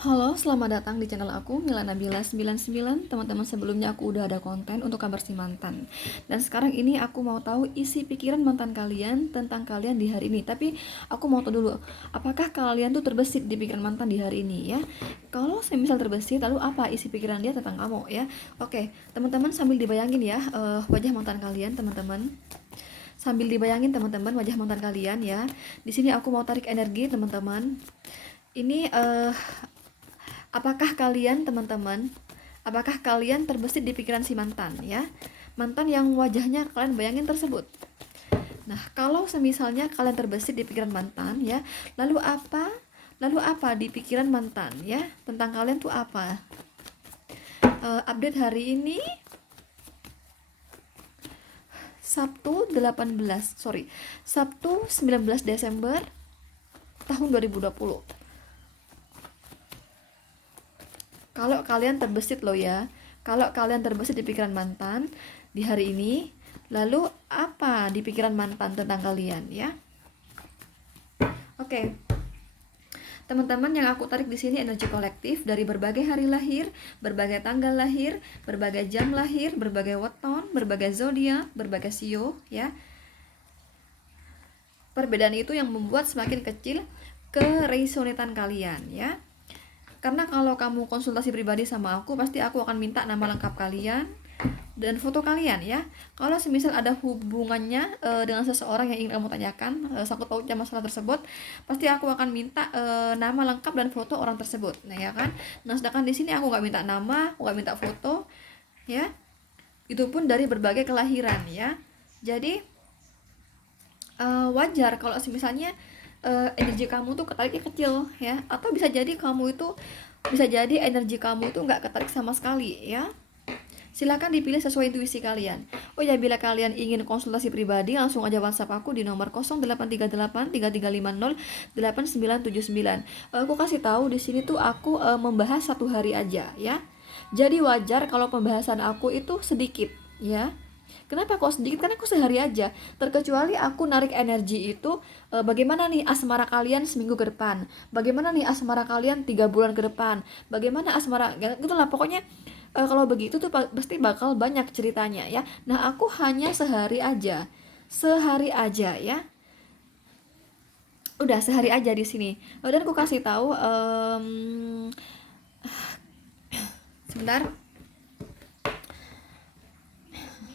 Halo, selamat datang di channel aku, Mila Nabila 99. Teman-teman, sebelumnya aku udah ada konten untuk kabar si mantan. Dan sekarang ini aku mau tahu isi pikiran mantan kalian tentang kalian di hari ini. Tapi aku mau tahu dulu, apakah kalian tuh terbesit di pikiran mantan di hari ini ya? Kalau semisal terbesit, lalu apa isi pikiran dia tentang kamu ya? Oke, teman-teman sambil dibayangin ya wajah mantan kalian, teman-teman. Sambil dibayangin teman-teman wajah mantan kalian ya. Di sini aku mau tarik energi teman-teman. Ini apakah kalian teman-teman, apakah kalian terbesit di pikiran si mantan ya? Mantan yang wajahnya kalian bayangin tersebut. Nah, kalau semisalnya kalian terbesit di pikiran mantan ya, lalu apa? Lalu apa di pikiran mantan ya? Tentang kalian tuh apa? Update hari ini Sabtu 19 Desember tahun 2020. Kalau kalian terbesit loh ya, kalau kalian terbesit di pikiran mantan di hari ini, lalu apa di pikiran mantan tentang kalian ya? Oke. Teman-teman, yang aku tarik di sini energi kolektif dari berbagai hari lahir, berbagai tanggal lahir, berbagai jam lahir, berbagai weton, berbagai zodiak, berbagai sio ya. Perbedaan itu yang membuat semakin kecil keresonetan kalian ya. Karena kalau kamu konsultasi pribadi sama aku, pasti aku akan minta nama lengkap kalian dan foto kalian ya. Kalau semisal ada hubungannya dengan seseorang yang ingin kamu tanyakan, sangkut pautnya masalah tersebut, pasti aku akan minta nama lengkap dan foto orang tersebut. Nah ya kan. Nah sedangkan di sini aku nggak minta nama, aku nggak minta foto, ya. Itu pun dari berbagai kelahiran ya. Jadi wajar kalau misalnya energi kamu tuh ketariknya kecil ya, atau bisa jadi kamu itu, bisa jadi energi kamu itu nggak ketarik sama sekali ya. Silakan dipilih sesuai intuisi kalian. Oh ya, bila kalian ingin konsultasi pribadi, langsung aja WhatsApp aku di nomor 0838 3350 8979. Aku kasih tahu di sini tuh aku membahas satu hari aja ya. Jadi wajar kalau pembahasan aku itu sedikit ya. Kenapa kok sedikit? Karena aku sehari aja. Terkecuali aku narik energi itu, bagaimana nih asmara kalian seminggu ke depan, bagaimana nih asmara kalian 3 bulan ke depan, bagaimana asmara, gitulah pokoknya. Kalau begitu tuh pasti bakal banyak ceritanya ya. Nah aku hanya sehari aja ya. Udah sehari aja di sini. Dan aku kasih tahu, sebentar,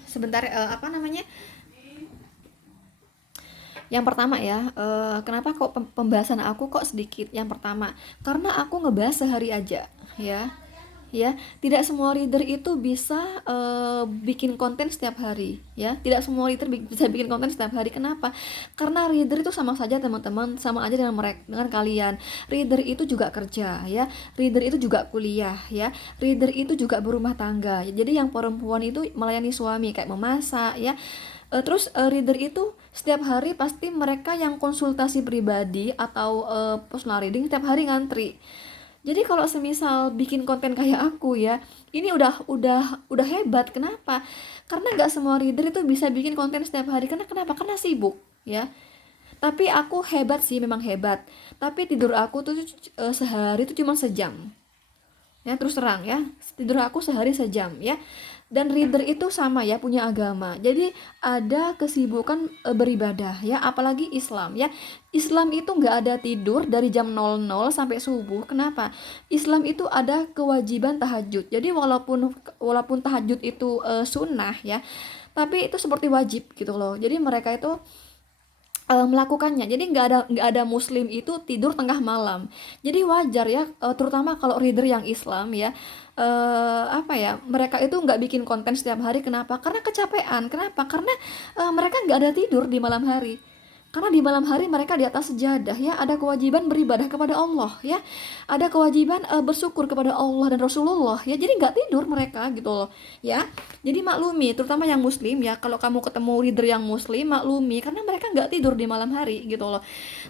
sebentar, apa namanya? Yang pertama ya, kenapa kok pembahasan aku kok sedikit? Yang pertama, karena aku ngebahas sehari aja, ya. Ya, tidak semua reader itu bisa bikin konten setiap hari, ya. Tidak semua reader bisa bikin konten setiap hari. Kenapa? Karena reader itu sama saja teman-teman, sama aja dengan mereka, dengan kalian. Reader itu juga kerja, ya. Reader itu juga kuliah, ya. Reader itu juga berumah tangga. Jadi yang perempuan itu melayani suami kayak memasak, ya. Terus reader itu setiap hari pasti mereka yang konsultasi pribadi atau personal reading setiap hari ngantri. Jadi kalau semisal bikin konten kayak aku ya, ini udah hebat. Kenapa? Karena nggak semua reader itu bisa bikin konten setiap hari. Karena kenapa? Karena sibuk ya. Tapi aku hebat sih, memang hebat. Tapi tidur aku tuh sehari tuh cuma sejam. Ya terus terang ya, tidur aku sehari sejam ya. Dan reader itu sama ya, punya agama, jadi ada kesibukan beribadah ya, apalagi Islam ya. Islam itu nggak ada tidur dari jam 00 sampai subuh. Kenapa? Islam itu ada kewajiban tahajud. Jadi walaupun walaupun tahajud itu sunnah ya, tapi itu seperti wajib gitu loh. Jadi mereka itu melakukannya. Jadi nggak ada muslim itu tidur tengah malam. Jadi wajar ya, terutama kalau reader yang Islam ya, apa ya, mereka itu nggak bikin konten setiap hari. Kenapa? Karena kecapean. Kenapa? Karena mereka nggak ada tidur di malam hari. Karena di malam hari mereka di atas sejadah ya, ada kewajiban beribadah kepada Allah ya, ada kewajiban bersyukur kepada Allah dan Rasulullah ya. Jadi nggak tidur mereka gitu loh ya. Jadi maklumi, terutama yang muslim ya, kalau kamu ketemu reader yang muslim, maklumi karena mereka nggak tidur di malam hari gitu loh.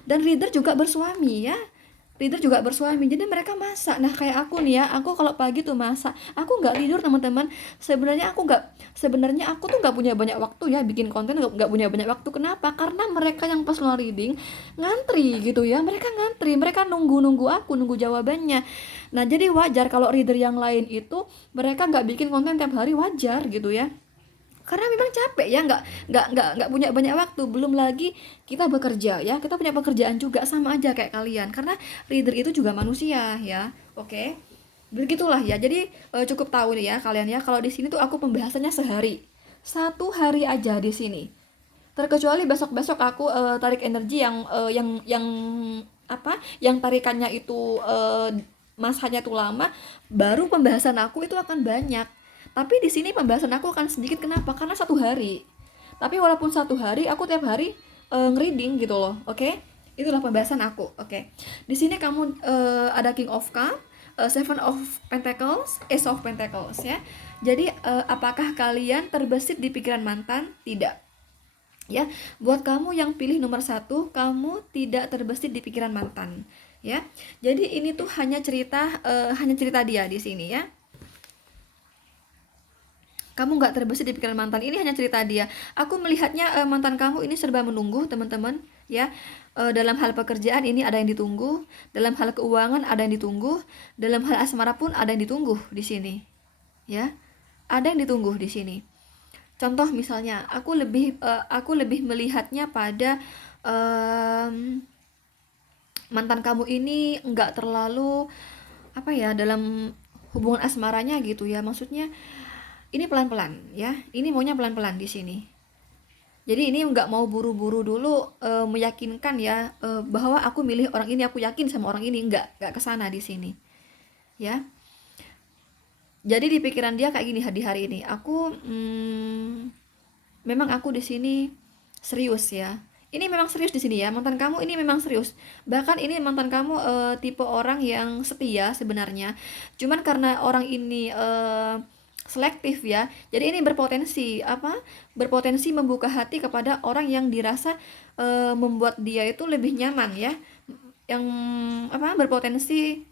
Dan reader juga bersuami ya. Reader juga bersuami, jadi mereka masak. Nah kayak aku nih ya, aku kalau pagi tuh masak, aku nggak tidur teman-teman. Sebenarnya aku tuh nggak punya banyak waktu ya bikin konten, nggak punya banyak waktu. Kenapa? Karena mereka yang pas lo reading ngantri gitu ya, mereka ngantri, mereka nunggu aku, nunggu jawabannya. Nah jadi wajar kalau reader yang lain itu mereka nggak bikin konten tiap hari, wajar gitu ya, karena memang capek ya, nggak punya banyak waktu. Belum lagi kita bekerja ya, kita punya pekerjaan juga, sama aja kayak kalian, karena reader itu juga manusia ya. Oke, begitulah ya. Jadi cukup tahu nih ya kalian ya, kalau di sini tuh aku pembahasannya sehari, 1 hari aja di sini. Terkecuali besok-besok aku tarik energi yang apa, yang tarikannya itu masanya tuh lama, baru pembahasan aku itu akan banyak. Tapi di sini pembahasan aku akan sedikit. Kenapa? Karena 1 hari. Tapi walaupun 1 hari, aku tiap hari ngereading gitu loh. Oke? Itulah pembahasan aku. Oke. Di sini kamu ada King of Cup, Seven of Pentacles, Ace of Pentacles ya. Jadi apakah kalian terbesit di pikiran mantan? Tidak. Ya, buat kamu yang pilih nomor 1, kamu tidak terbesit di pikiran mantan ya. Jadi ini tuh hanya cerita dia di sini ya. Kamu nggak terbesit di pikiran mantan, ini hanya cerita dia. Aku melihatnya mantan kamu ini serba menunggu teman-teman ya. Dalam hal pekerjaan ini ada yang ditunggu, dalam hal keuangan ada yang ditunggu, dalam hal asmara pun ada yang ditunggu di sini ya. Ada yang ditunggu di sini. Contoh misalnya, aku lebih melihatnya pada mantan kamu ini nggak terlalu apa ya dalam hubungan asmaranya gitu ya. Maksudnya ini pelan-pelan ya. Ini maunya pelan-pelan di sini. Jadi ini nggak mau buru-buru dulu meyakinkan ya bahwa aku milih orang ini, aku yakin sama orang ini, nggak kesana di sini ya. Jadi di pikiran dia kayak gini di hari ini, memang aku di sini serius ya. Ini memang serius di sini ya, mantan kamu ini memang serius. Bahkan ini mantan kamu tipe orang yang setia sebenarnya. Cuman karena orang ini selektif ya. Jadi ini berpotensi membuka hati kepada orang yang dirasa membuat dia itu lebih nyaman ya. Yang berpotensi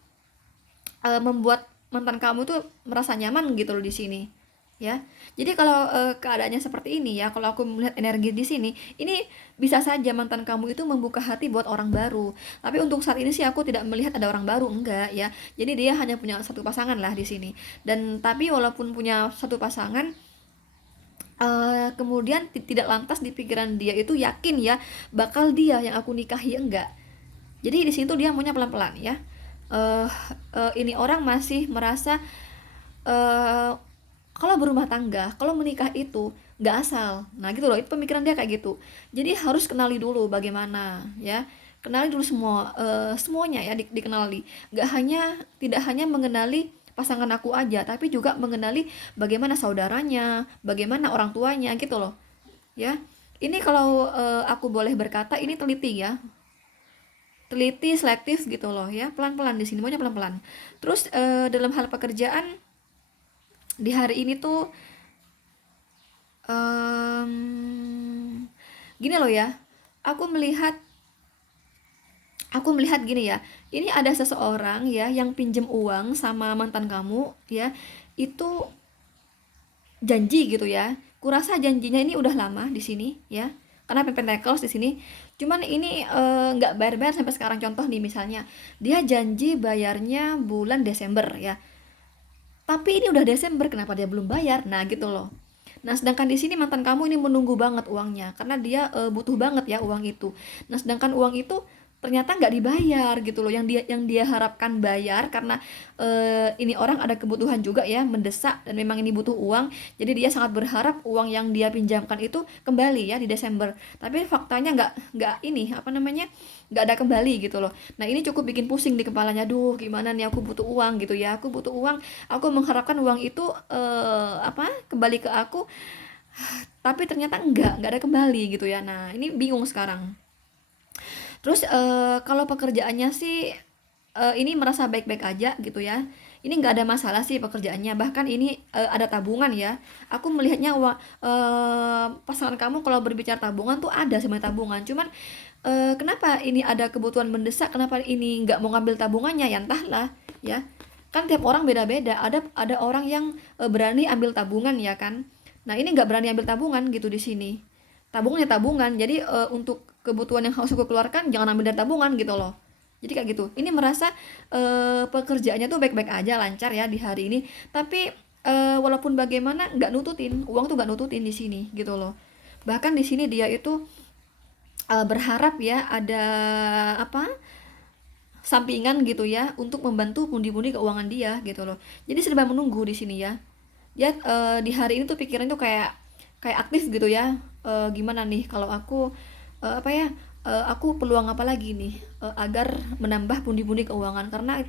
membuat mantan kamu tuh merasa nyaman gitu loh di sini ya. Jadi kalau keadaannya seperti ini ya, kalau aku melihat energi di sini, ini bisa saja mantan kamu itu membuka hati buat orang baru. Tapi untuk saat ini sih aku tidak melihat ada orang baru, enggak ya. Jadi dia hanya punya satu pasangan lah di sini. Dan tapi walaupun punya satu pasangan, kemudian tidak lantas di pikiran dia itu yakin ya bakal dia yang aku nikahi, enggak. Jadi di situ dia maunya pelan-pelan ya. Ini orang masih merasa kalau berumah tangga, kalau menikah itu nggak asal. Nah gitu loh, itu pemikiran dia kayak gitu. Jadi harus kenali dulu bagaimana ya. Kenali dulu semuanya ya, dikenali. Tidak hanya mengenali pasangan aku aja, tapi juga mengenali bagaimana saudaranya, bagaimana orang tuanya gitu loh. Ya. Ini kalau aku boleh berkata, ini teliti ya. Teliti, selektif gitu loh ya. Pelan-pelan di sini, maunya pelan-pelan. Terus dalam hal pekerjaan di hari ini tuh gini loh ya, aku melihat gini ya, ini ada seseorang ya yang pinjem uang sama mantan kamu ya, itu janji gitu ya. Kurasa janjinya ini udah lama di sini ya, karena Pentacles di sini. Cuman ini nggak bayar-bayar sampai sekarang. Contoh nih misalnya, dia janji bayarnya bulan Desember ya, tapi ini udah Desember, kenapa dia belum bayar? Nah gitu loh. Nah sedangkan di sini mantan kamu ini menunggu banget uangnya, karena dia butuh banget ya uang itu. Nah sedangkan uang itu ternyata nggak dibayar gitu loh, yang dia harapkan bayar, karena ini orang ada kebutuhan juga ya, mendesak, dan memang ini butuh uang. Jadi dia sangat berharap uang yang dia pinjamkan itu kembali ya di Desember. Tapi faktanya nggak ini apa namanya, nggak ada kembali gitu loh. Nah ini cukup bikin pusing di kepalanya. Duh gimana nih, aku butuh uang gitu ya, aku butuh uang, aku mengharapkan uang itu kembali ke aku, tapi ternyata nggak ada kembali gitu ya. Nah ini bingung sekarang. Terus kalau pekerjaannya sih ini merasa baik-baik aja gitu ya. Ini nggak ada masalah sih pekerjaannya. Bahkan ini ada tabungan ya. Aku melihatnya pasangan kamu kalau berbicara tabungan tuh ada sebenarnya tabungan. Cuman kenapa ini ada kebutuhan mendesak, kenapa ini nggak mau ngambil tabungannya, ya entahlah, ya. Kan tiap orang beda-beda, ada orang yang berani ambil tabungan, ya kan. Nah, ini nggak berani ambil tabungan gitu di sini. Tabungannya tabungan, jadi untuk kebutuhan yang harus aku keluarkan jangan ambil dari tabungan gitu loh. Jadi kayak gitu. Ini merasa pekerjaannya tuh baik-baik aja, lancar ya di hari ini, tapi walaupun bagaimana nggak nututin, uang tuh nggak nututin di sini gitu loh. Bahkan di sini dia itu berharap ya ada apa, sampingan gitu ya untuk membantu pundi-pundi keuangan dia gitu loh. Jadi serba menunggu di sini ya. Dia di hari ini tuh pikirannya tuh kayak kayak aktif gitu ya. Gimana nih kalau aku apa ya, aku peluang apa lagi nih agar menambah pundi-pundi keuangan, karena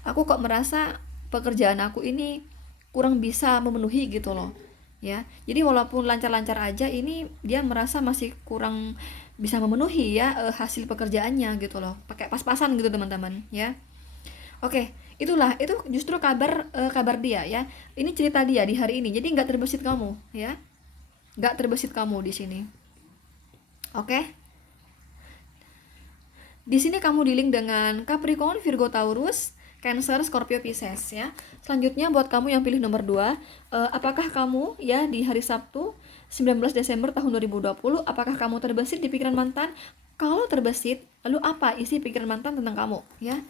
aku kok merasa pekerjaan aku ini kurang bisa memenuhi gitu loh, ya. Jadi walaupun lancar-lancar aja, ini dia merasa masih kurang bisa memenuhi ya hasil pekerjaannya gitu loh, pakai pas-pasan gitu teman-teman ya. Oke, itulah itu justru kabar dia ya. Ini cerita dia di hari ini, jadi nggak terbesit kamu ya, nggak terbesit kamu di sini. Oke. Di sini kamu dealing dengan Capricorn, Virgo, Taurus, Cancer, Scorpio, Pisces ya. Selanjutnya buat kamu yang pilih nomor 2, apakah kamu ya di hari Sabtu 19 Desember tahun 2020, apakah kamu terbesit di pikiran mantan? Kalau terbesit, lalu apa isi pikiran mantan tentang kamu ya?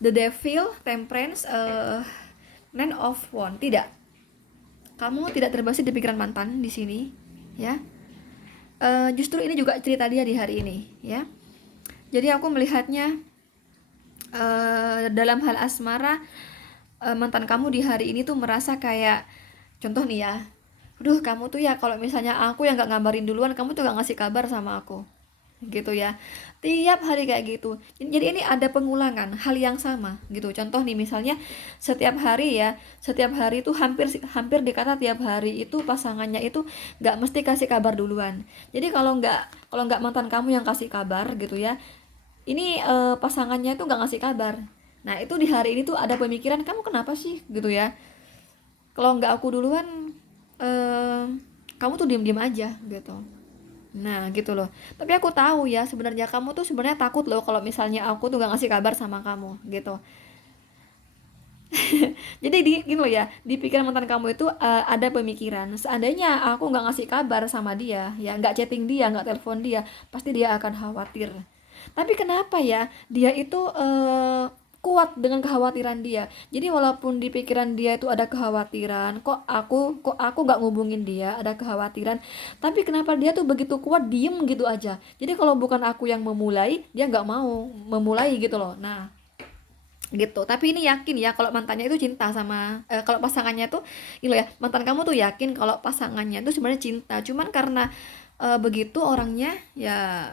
The Devil, Temperance, Nine of Wands. Tidak. Kamu tidak terbesit di pikiran mantan di sini ya. Justru ini juga cerita dia di hari ini ya. Jadi aku melihatnya dalam hal asmara, mantan kamu di hari ini tuh merasa kayak, contoh nih ya, aduh kamu tuh ya kalau misalnya aku yang nggak ngabarin duluan, kamu tuh nggak ngasih kabar sama aku, gitu ya. Tiap hari kayak gitu. Jadi ini ada pengulangan hal yang sama gitu. Contoh nih misalnya setiap hari ya, setiap hari itu hampir hampir dikata tiap hari itu pasangannya itu nggak mesti kasih kabar duluan. Jadi kalau nggak mantan kamu yang kasih kabar gitu ya, ini pasangannya tuh nggak ngasih kabar. Nah itu di hari ini tuh ada pemikiran, kamu kenapa sih gitu ya, kalau nggak aku duluan eh, kamu tuh diem-diem aja gitu. Nah gitu loh, tapi aku tahu ya sebenarnya kamu tuh sebenarnya takut loh kalau misalnya aku tuh nggak ngasih kabar sama kamu gitu. Jadi gini loh ya, di pikiran mantan kamu itu ada pemikiran, seandainya aku nggak ngasih kabar sama dia ya, nggak chatting dia, nggak telepon dia, pasti dia akan khawatir. Tapi kenapa ya dia itu kuat dengan kekhawatiran dia. Jadi walaupun di pikiran dia itu ada kekhawatiran, kok aku nggak ngubungin dia, ada kekhawatiran, tapi kenapa dia tuh begitu kuat diem gitu aja. Jadi kalau bukan aku yang memulai, dia nggak mau memulai gitu loh. Nah gitu. Tapi ini yakin ya kalau mantannya itu cinta sama kalau pasangannya tuh ini loh ya, mantan kamu tuh yakin kalau pasangannya itu sebenarnya cinta, cuman karena begitu orangnya ya.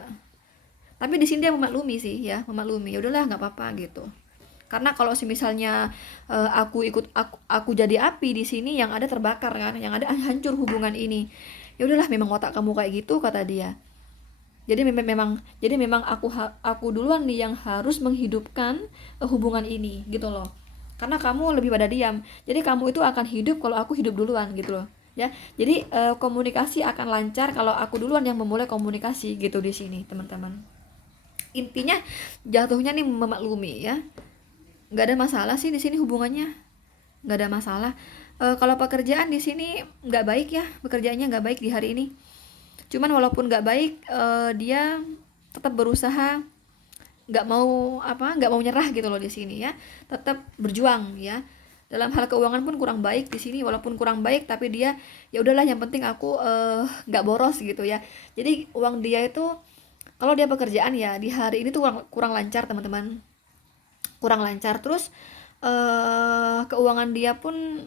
Tapi di sini dia memaklumi sih ya, memaklumi, ya udahlah nggak apa-apa gitu. Karena kalau misalnya aku jadi api di sini, yang ada terbakar kan, yang ada hancur hubungan ini. Ya udahlah, memang otak kamu kayak gitu, kata dia. Jadi memang aku duluan nih yang harus menghidupkan hubungan ini gitu loh. Karena kamu lebih pada diam. Jadi kamu itu akan hidup kalau aku hidup duluan gitu loh. Ya. Jadi komunikasi akan lancar kalau aku duluan yang memulai komunikasi gitu di sini, teman-teman. Intinya jatuhnya nih memaklumi ya, nggak ada masalah sih di sini hubungannya, nggak ada masalah. Kalau pekerjaan di sini nggak baik ya, pekerjaannya nggak baik di hari ini. Cuman walaupun nggak baik, dia tetap berusaha, nggak mau nyerah gitu loh di sini ya, tetap berjuang ya. Dalam hal keuangan pun kurang baik di sini, walaupun kurang baik tapi dia ya udahlah, yang penting aku nggak boros gitu ya. Jadi uang dia itu, kalau dia pekerjaan ya di hari ini tuh kurang lancar teman-teman, kurang lancar. Terus keuangan dia pun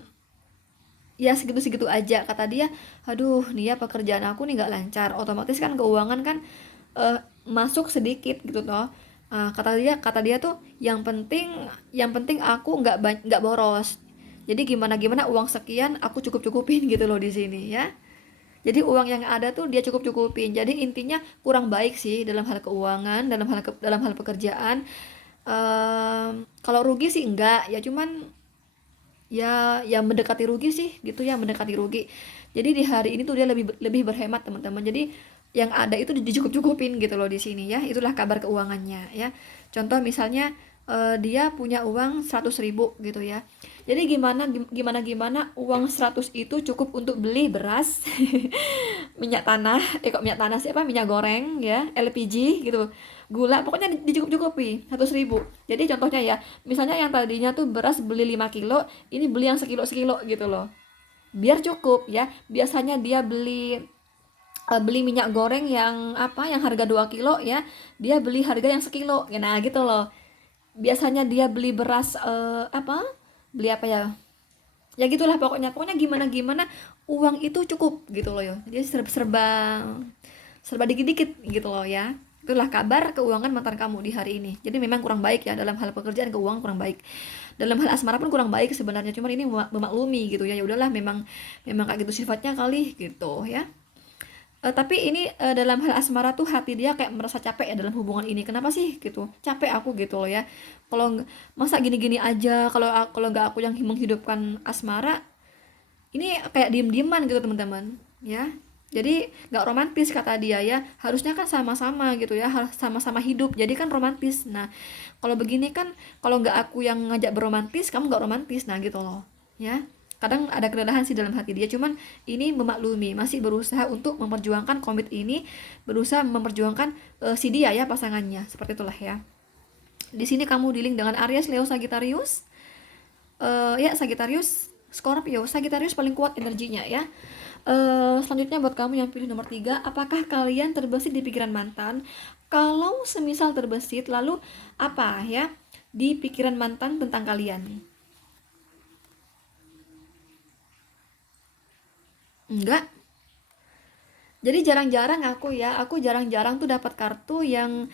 ya segitu-segitu aja, kata dia. Aduh nih ya, pekerjaan aku nih nggak lancar, otomatis kan keuangan kan masuk sedikit gitu toh. Kata dia tuh yang penting aku nggak boros. Jadi gimana gimana uang sekian aku cukup-cukupin gitu loh di sini ya. Jadi uang yang ada tuh dia cukup-cukupin. Jadi intinya kurang baik sih dalam hal keuangan, dalam hal pekerjaan. Kalau rugi sih enggak, ya cuman ya mendekati rugi sih gitu ya, mendekati rugi. Jadi di hari ini tuh dia lebih lebih berhemat teman-teman. Jadi yang ada itu dicukup-cukupin gitu loh di sini ya. Itulah kabar keuangannya ya. Contoh misalnya dia punya uang 100.000 gitu ya. Jadi gimana uang 100 itu cukup untuk beli beras, minyak tanah, kok minyak tanah sih, apa, minyak goreng ya, LPG gitu, gula, pokoknya dicukup-cukupi 100.000. Jadi contohnya ya, misalnya yang tadinya tuh beras beli 5 kilo, ini beli yang sekilo gitu loh, biar cukup ya. Biasanya dia beli minyak goreng yang apa, yang harga 2 kilo ya, dia beli harga yang sekilo ya, nah gitu loh. Biasanya dia beli beras apa, beli apa ya, ya gitulah, pokoknya gimana gimana uang itu cukup gitu loh ya. Jadi serba serba serba dikit-dikit gitu loh ya. Itulah kabar keuangan mantan kamu di hari ini. Jadi memang kurang baik ya, dalam hal pekerjaan, keuangan kurang baik, dalam hal asmara pun kurang baik sebenarnya, cuman ini memaklumi gitu ya. Ya udahlah, memang memang kayak gitu sifatnya kali gitu ya. Tapi ini dalam hal asmara tuh hati dia kayak merasa capek ya dalam hubungan ini. Kenapa sih gitu? Capek aku gitu loh ya. Kalau masa gini-gini aja, kalau nggak aku yang menghidupkan asmara, ini kayak diem-dieman gitu teman-teman ya. Jadi nggak romantis kata dia ya. Harusnya kan sama-sama gitu ya, harus sama-sama hidup. Jadi kan romantis. Nah, kalau begini kan, kalau nggak aku yang ngajak beromantis, kamu nggak romantis. Nah gitu loh ya. Kadang ada kelelahan sih dalam hati dia, cuman ini memaklumi, masih berusaha untuk memperjuangkan komit ini, berusaha memperjuangkan si dia ya, pasangannya, seperti itulah ya. Di sini kamu dealing dengan Aries, Leo, Sagittarius. Ya, Sagittarius, Scorpio. Sagittarius paling kuat energinya ya. Selanjutnya buat kamu yang pilih nomor 3, apakah kalian terbesit di pikiran mantan? Kalau semisal terbesit, lalu apa ya di pikiran mantan tentang kalian? Enggak. Jadi jarang-jarang aku jarang-jarang tuh dapat kartu yang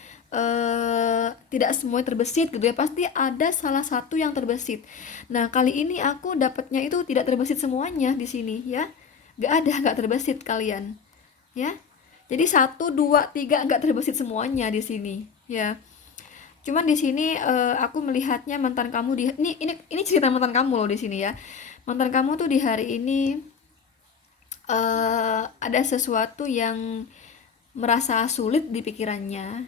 tidak semuanya terbesit gitu ya. Pasti ada salah satu yang terbesit. Nah, kali ini aku dapatnya itu tidak terbesit semuanya di sini ya. Gak terbesit kalian. Ya. Jadi satu, dua, tiga nggak terbesit semuanya di sini ya. Cuman di sini aku melihatnya mantan kamu ini cerita mantan kamu loh di sini ya. Mantan kamu tuh di hari ini ada sesuatu yang merasa sulit di pikirannya,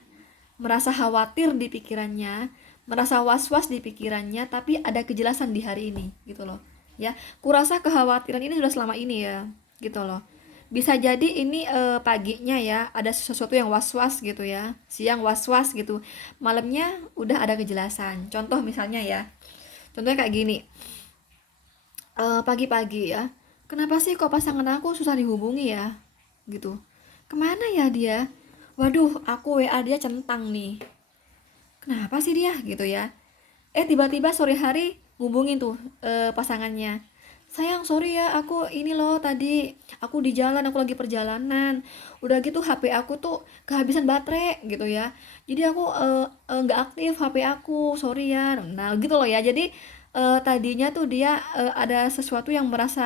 merasa khawatir di pikirannya, merasa was-was di pikirannya, tapi ada kejelasan di hari ini gitu loh ya. Kurasa kekhawatiran ini sudah selama ini ya gitu loh. Bisa jadi ini paginya ya ada sesuatu yang was-was gitu ya, siang was-was gitu, malamnya udah ada kejelasan. Contoh misalnya ya, contohnya kayak gini, pagi-pagi ya, kenapa sih kok pasangan aku susah dihubungi ya gitu, kemana ya dia, waduh aku WA dia centang nih, kenapa sih dia gitu ya. Tiba-tiba sore hari hubungin tuh pasangannya, sayang sorry ya, aku ini loh tadi aku di jalan, aku lagi perjalanan, udah gitu HP aku tuh kehabisan baterai gitu ya, jadi aku nggak aktif HP aku, sorry ya. Nah gitu loh ya. Jadi tadinya tuh dia ada sesuatu yang merasa,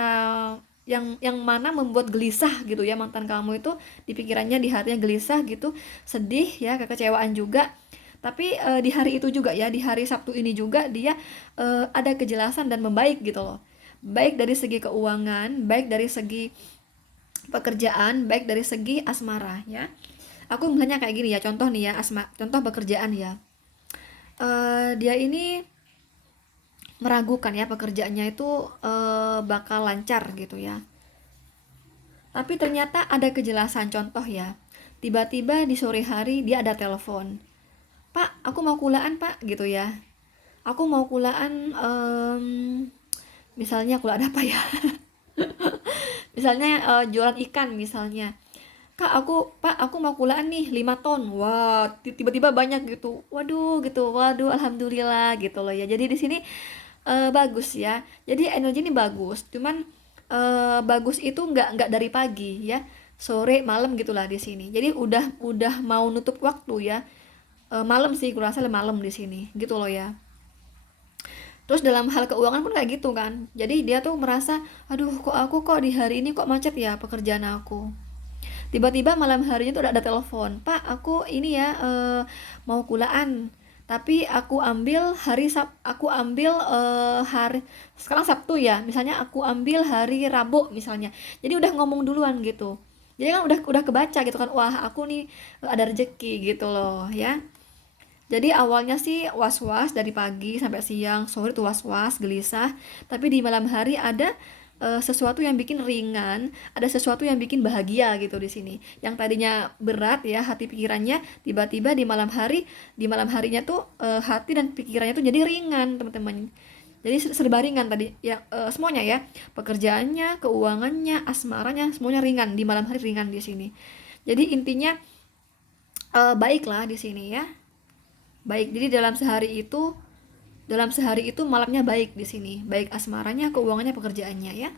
yang mana membuat gelisah gitu ya, mantan kamu itu di pikirannya, di hatinya gelisah gitu, sedih ya, kekecewaan juga. Tapi di hari itu juga ya, di hari Sabtu ini juga dia ada kejelasan dan membaik gitu loh, baik dari segi keuangan, baik dari segi pekerjaan, baik dari segi asmara ya. Aku misalnya kayak gini ya, contoh nih ya, contoh pekerjaan ya. Dia ini meragukan ya pekerjaannya itu bakal lancar gitu ya. Tapi ternyata ada kejelasan, contoh ya. Tiba-tiba di sore hari dia ada telepon. Pak, aku mau kulaan pak gitu ya. Aku mau kulaan, misalnya kulaan apa ya? Misalnya jualan ikan misalnya. Kak, Pak, aku mau kulaan nih 5 ton. Wah, tiba-tiba banyak gitu. Waduh gitu. Waduh, alhamdulillah gitu loh ya. Jadi di sini bagus ya. Jadi energi ini bagus. Cuman bagus itu nggak dari pagi ya. Sore, malam gitulah di sini. Jadi udah mau nutup waktu ya. Malam sih, kurasa malam di sini. Gitu loh ya. Terus dalam hal keuangan pun kayak gitu kan. Jadi dia tuh merasa, aduh kok di hari ini kok macet ya pekerjaan aku. Tiba-tiba malam harinya tuh udah ada telepon, Pak aku ini ya mau kulaan, tapi aku ambil hari sekarang Sabtu ya, misalnya aku ambil hari Rabu misalnya, jadi udah ngomong duluan gitu. Jadi kan udah kebaca gitu kan, wah aku nih ada rezeki gitu loh ya. Jadi awalnya sih was-was dari pagi sampai siang, sore tuh was-was, gelisah. Tapi di malam hari ada sesuatu yang bikin ringan, ada sesuatu yang bikin bahagia gitu di sini. Yang tadinya berat ya hati pikirannya, tiba-tiba di malam harinya tuh hati dan pikirannya tuh jadi ringan, teman-teman. Jadi serba ringan tadi ya, semuanya ya, pekerjaannya, keuangannya, asmaranya, semuanya ringan di malam hari, ringan di sini. Jadi intinya baiklah di sini ya. Baik, jadi dalam sehari itu malamnya baik di sini, baik asmaranya, keuangannya, pekerjaannya ya.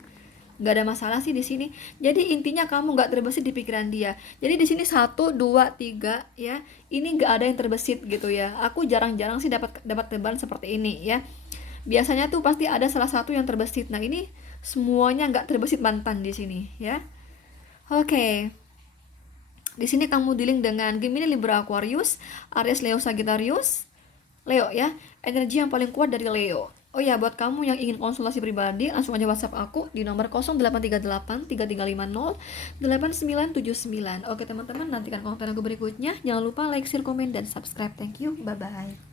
Nggak ada masalah sih di sini. Jadi intinya kamu nggak terbesit di pikiran dia. Jadi di sini satu, dua, tiga ya. Ini nggak ada yang terbesit gitu ya. Aku jarang-jarang sih dapat dapat tebaran seperti ini ya. Biasanya tuh pasti ada salah satu yang terbesit. Nah ini semuanya nggak terbesit mantan di sini ya. Oke. Di sini kamu dealing dengan Gemini, Libra, Aquarius, Aries, Leo, Sagittarius. Leo ya, energi yang paling kuat dari Leo. Oh ya, buat kamu yang ingin konsultasi pribadi, langsung aja WhatsApp aku di nomor 0838 3350 8979. Oke teman-teman, nantikan konten aku berikutnya. Jangan lupa like, share, komen, dan subscribe. Thank you, bye-bye.